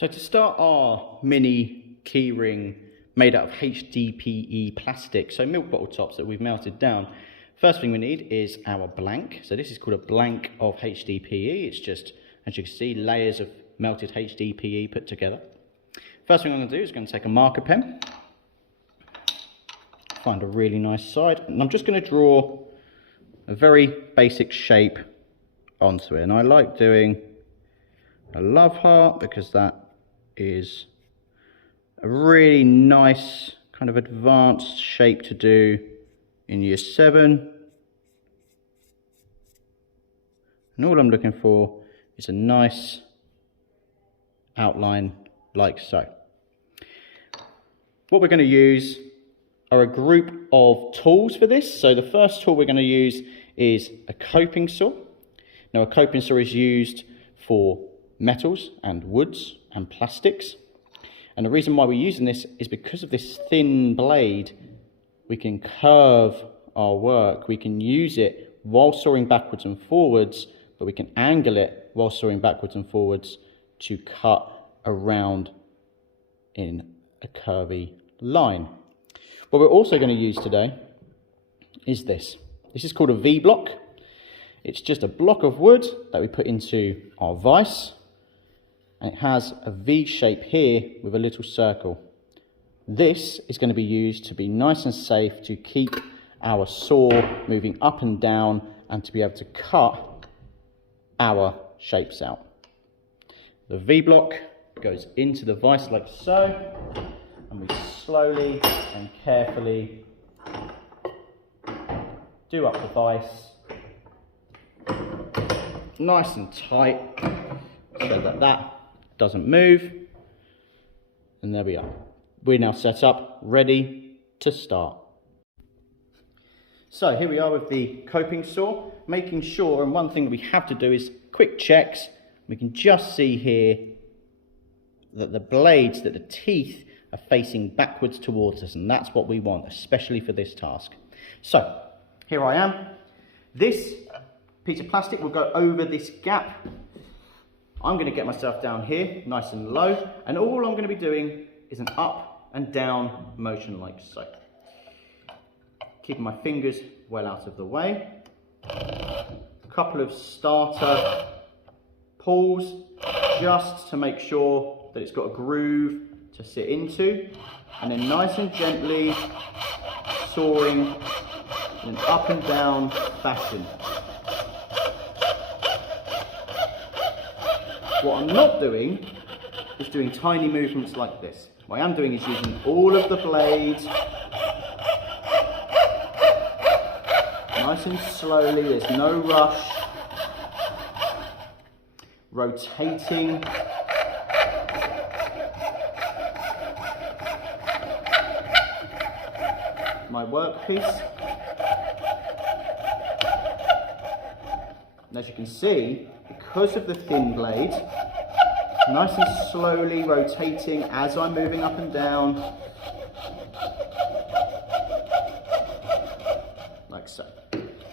So to start our mini keyring made out of HDPE plastic, so milk bottle tops that we've melted down, first thing we need is our blank. So this is called a blank of HDPE. It's just, as you can see, layers of melted HDPE put together. First thing I'm going to do is going to take a marker pen, find a really nice side, and I'm just going to draw a very basic shape onto it. And I like doing a love heart because that is a really nice kind of advanced shape to do in year 7. And all I'm looking for is a nice outline like so. What we're going to use are a group of tools for this. So the first tool we're going to use is a coping saw. Now a coping saw is used for metals and woods and plastics. And the reason why we're using this is because of this thin blade. We can curve our work. We can use it while sawing backwards and forwards, but we can angle it while sawing backwards and forwards to cut around in a curvy line. What we're also going to use today is this. This is called a V-block. It's just a block of wood that we put into our vise, and it has a V shape here with a little circle. This is going to be used to be nice and safe to keep our saw moving up and down and to be able to cut our shapes out. The V-block goes into the vise like so, and we slowly and carefully do up the vise, nice and tight, so that that doesn't move. And there we are. We're now set up, ready to start. So here we are with the coping saw, making sure, and one thing that we have to do is quick checks. We can just see here that the blades, that the teeth are facing backwards towards us, and that's what we want, especially for this task. So here I am. This piece of plastic will go over this gap. I'm going to get myself down here, nice and low, and all I'm going to be doing is an up and down motion like so. Keeping my fingers well out of the way. A couple of starter pulls just to make sure that it's got a groove to sit into, and then nice and gently sawing in an up and down fashion. What I'm not doing is doing tiny movements like this. What I am doing is using all of the blades nice and slowly, there's no rush, rotating my workpiece. And as you can see, because of the thin blade, nice and slowly rotating as I'm moving up and down, like so.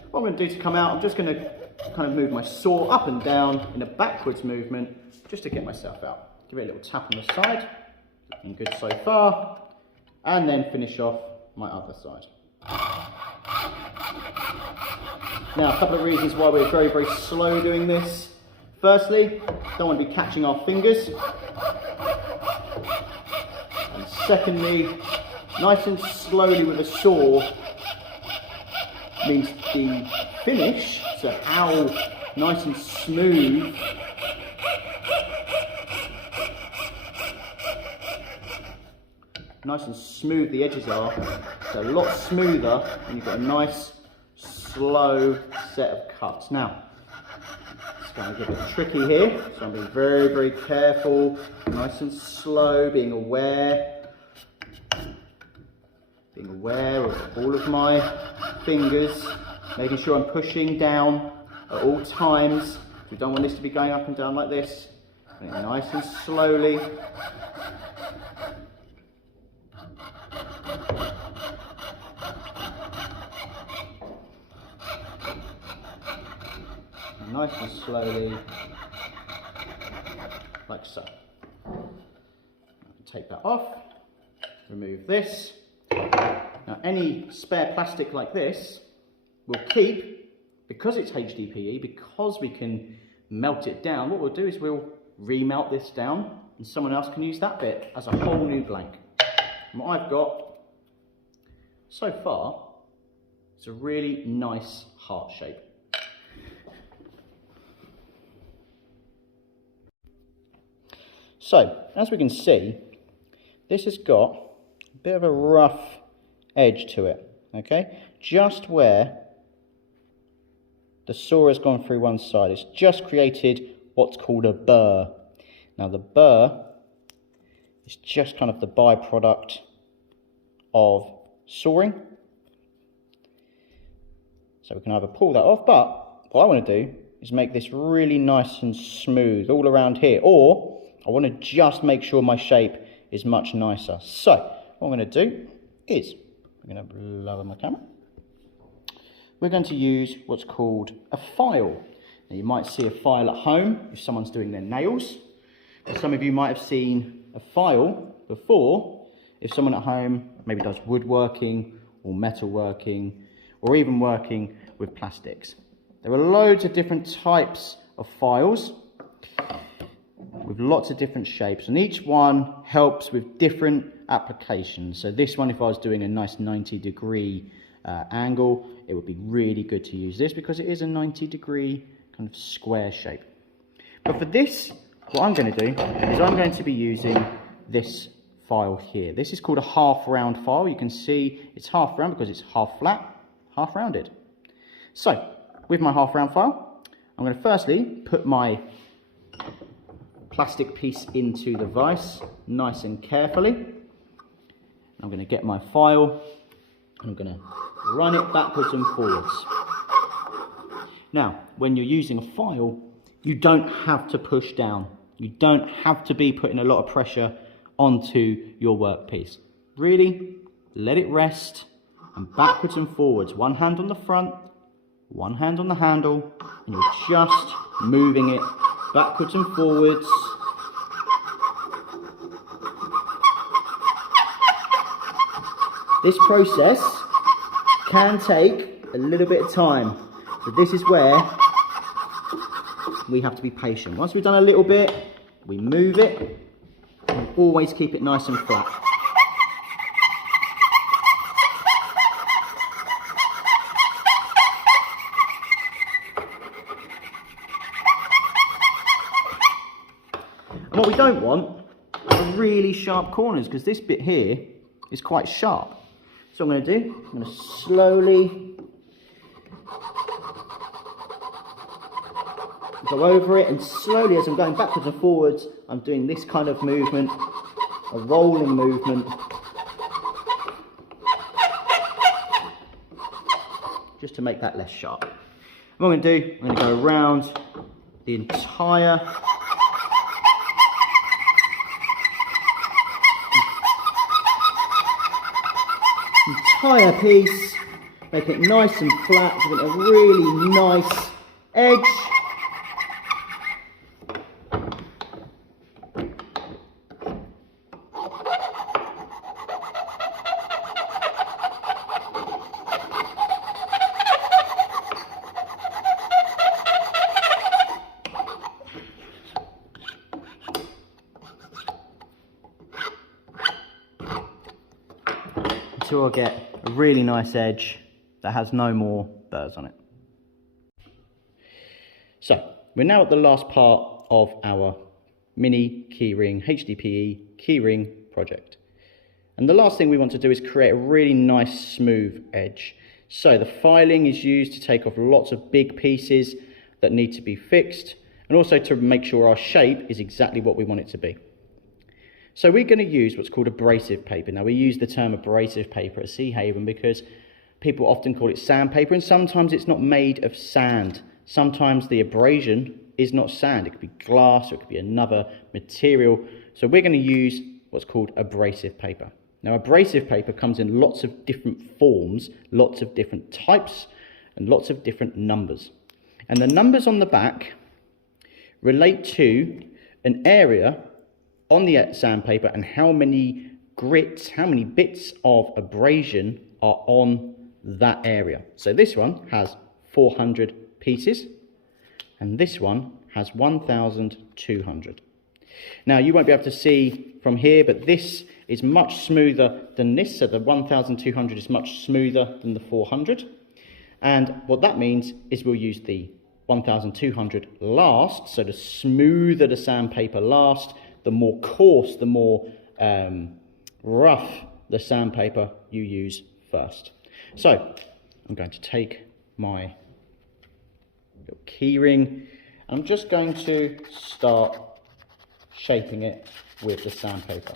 What I'm going to do to come out, I'm just going to kind of move my saw up and down in a backwards movement, just to get myself out. Give it a little tap on the side, looking good so far, and then finish off my other side. Now, a couple of reasons why we're very, very slow doing this. Firstly, don't want to be catching our fingers. And secondly, nice and slowly with a saw means the finish, so how nice and smooth the edges are. It's a lot smoother when you've got a nice slow set of cuts. Now, it's going to get a bit tricky here, so I'm being very, very careful, nice and slow, being aware of all of my fingers, making sure I'm pushing down at all times. We don't want this to be going up and down like this. Nice and slowly. Nice and slowly, like so. take that off, remove this. Now any spare plastic like this will keep, because it's HDPE, because we can melt it down, what we'll do is we'll remelt this down and someone else can use that bit as a whole new blank. And what I've got so far is a really nice heart shape. So, as we can see, this has got a bit of a rough edge to it, okay? Just where the saw has gone through one side, it's just created what's called a burr. Now the burr is just kind of the byproduct of sawing. So we can either pull that off, but what I want to do is make this really nice and smooth all around here, or I want to just make sure my shape is much nicer. So what I'm going to do is, I'm going to lower my camera. We're going to use what's called a file. Now you might see a file at home if someone's doing their nails. But some of you might have seen a file before if someone at home maybe does woodworking or metalworking or even working with plastics. There are loads of different types of files with lots of different shapes, and each one helps with different applications. So this one, if I was doing a nice 90-degree angle, it would be really good to use this because it is a 90-degree kind of square shape. But for this, what I'm going to do is I'm going to be using this file here. This is called a half round file. You can see it's half round because it's half flat, half rounded. So with my half round file, I'm going to firstly put my plastic piece into the vise nice and carefully. I'm going to get my file and I'm going to run it backwards and forwards. Now, when you're using a file, you don't have to push down. You don't have to be putting a lot of pressure onto your workpiece. Really, let it rest and backwards and forwards. One hand on the front, one hand on the handle, and you're just moving it backwards and forwards. This process can take a little bit of time. So this is where we have to be patient. Once we've done a little bit, we move it and always keep it nice and flat. And what we don't want are really sharp corners, because this bit here is quite sharp. So what I'm going to do, I'm going to slowly go over it, and slowly as I'm going backwards and forwards, I'm doing this kind of movement, a rolling movement, just to make that less sharp. And what I'm going to do, I'm going to go around the entire piece, make it nice and flat, so we get a really nice edge. Until I get a really nice edge that has no more burrs on it. So we're now at the last part of our mini keyring, HDPE keyring project. And the last thing we want to do is create a really nice smooth edge. So the filing is used to take off lots of big pieces that need to be fixed, and also to make sure our shape is exactly what we want it to be. So we're going to use what's called abrasive paper. Now we use the term abrasive paper at Sea Haven because people often call it sandpaper, and sometimes it's not made of sand. Sometimes the abrasion is not sand. It could be glass or it could be another material. So we're going to use what's called abrasive paper. Now abrasive paper comes in lots of different forms, lots of different types, and lots of different numbers. And the numbers on the back relate to an area on the sandpaper and how many grits, how many bits of abrasion are on that area. So this one has 400 pieces and this one has 1,200. Now you won't be able to see from here, but this is much smoother than this. So the 1,200 is much smoother than the 400. And what that means is we'll use the 1,200 last. So the smoother the sandpaper last, the more coarse, the more rough the sandpaper you use first. So I'm going to take my little key ring. I'm just going to start shaping it with the sandpaper.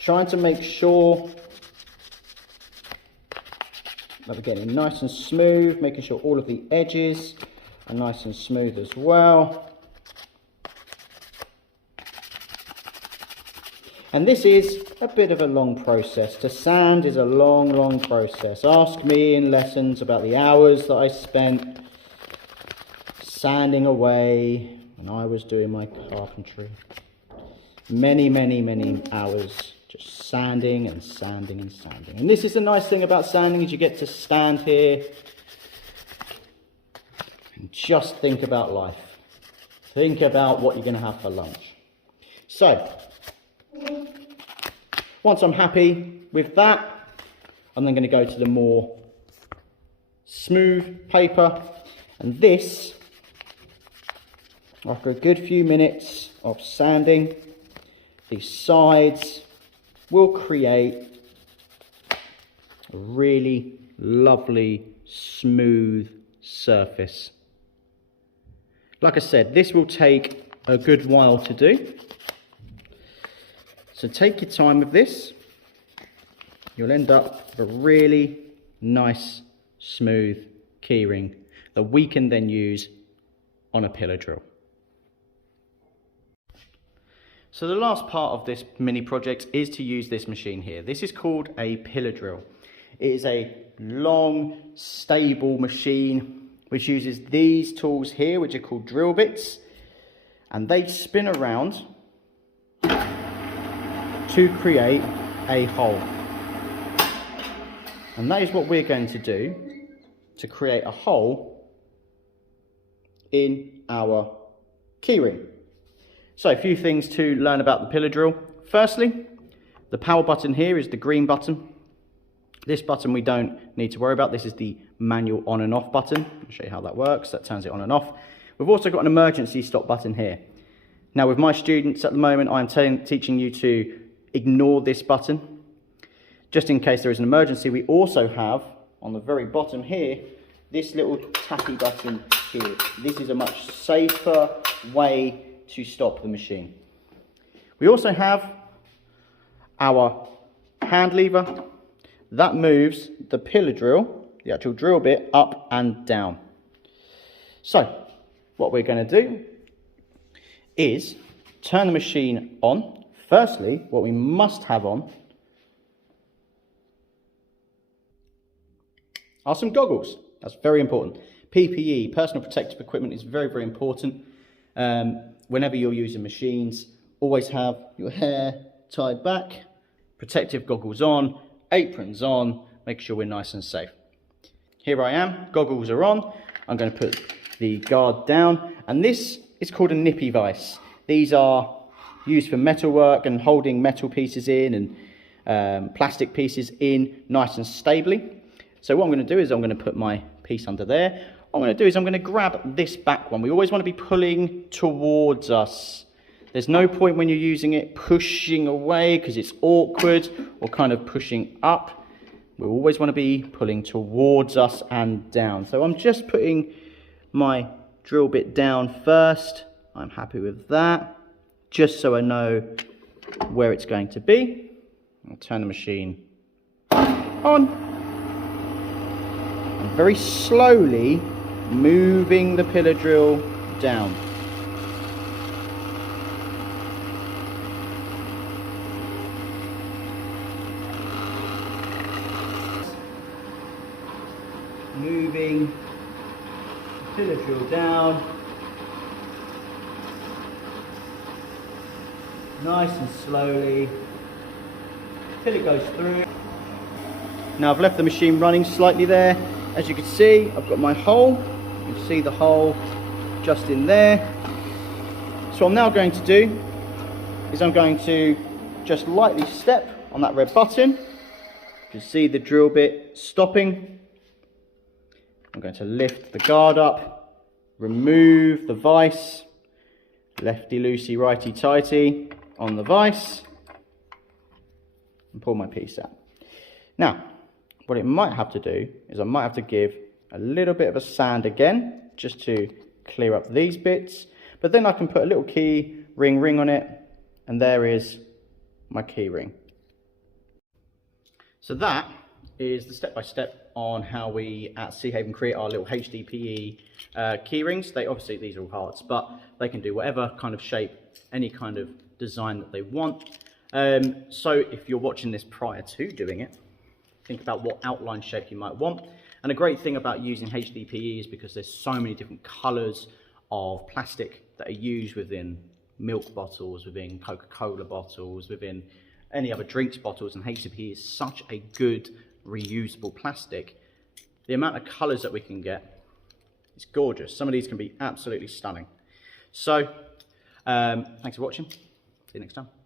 Trying to make sure that we're getting nice and smooth, making sure all of the edges are nice and smooth as well. And this is a bit of a long process. To sand is a long process. Ask me in lessons about the hours that I spent sanding away when I was doing my carpentry. Many hours just sanding and sanding and sanding. And this is the nice thing about sanding, is you get to stand here and just think about life. Think about what you're going to have for lunch. So once I'm happy with that, I'm then going to go to the more smooth paper, and this, after a good few minutes of sanding, these sides will create a really lovely smooth surface. Like I said, this will take a good while to do. So take your time with this. You'll end up with a really nice, smooth keyring that we can then use on a pillar drill. So the last part of this mini project is to use this machine here. This is called a pillar drill. It is a long, stable machine which uses these tools here, which are called drill bits, and they spin around to create a hole. And that is what we're going to do to create a hole in our keyring. So a few things to learn about the pillar drill. Firstly, the power button here is the green button. This button we don't need to worry about. This is the manual on and off button. I'll show you how that works. That turns it on and off. We've also got an emergency stop button here. Now with my students at the moment, I'm teaching you to ignore this button. Just in case there is an emergency, we also have on the very bottom here, this little tappy button here. This is a much safer way to stop the machine. We also have our hand lever that moves the pillar drill, the actual drill bit, up and down. So what we're going to do is turn the machine on. Firstly, what we must have on are some goggles. That's very important. PPE, personal protective equipment, is very important. Whenever you're using machines, always have your hair tied back, protective goggles on, aprons on, make sure we're nice and safe. Here I am, goggles are on. I'm going to put the guard down, and this is called a nippy vise. These are used for metal work and holding metal pieces in and plastic pieces in nice and stably. So what I'm going to do is I'm going to put my piece under there. What I'm going to do is I'm going to grab this back one. We always want to be pulling towards us. There's no point when you're using it pushing away because it's awkward, or kind of pushing up. We always want to be pulling towards us and down. So I'm just putting my drill bit down first. I'm happy with that, just so I know where it's going to be. I'll turn the machine on. And very slowly moving the pillar drill down. Moving the pillar drill down. nice and slowly till it goes through. Now I've left the machine running slightly there. As you can see, I've got my hole. You can see the hole just in there. So what I'm now going to do is I'm going to just lightly step on that red button. You can see the drill bit stopping. I'm going to lift the guard up, remove the vise, lefty loosey, righty tighty on the vise, and pull my piece out. Now, what it might have to do is I might have to give a little bit of a sand again, just to clear up these bits, but then I can put a little key ring on it, and there is my key ring. So that is the step-by-step on how we at Seahaven create our little HDPE key rings. Obviously these are all hearts, but they can do whatever kind of shape, any kind of design that they want. So if you're watching this prior to doing it, think about what outline shape you might want. And a great thing about using HDPE is because there's so many different colors of plastic that are used within milk bottles, within Coca-Cola bottles, within any other drinks bottles, and HDPE is such a good reusable plastic. The amount of colors that we can get is gorgeous. Some of these can be absolutely stunning. So thanks for watching. See you next time.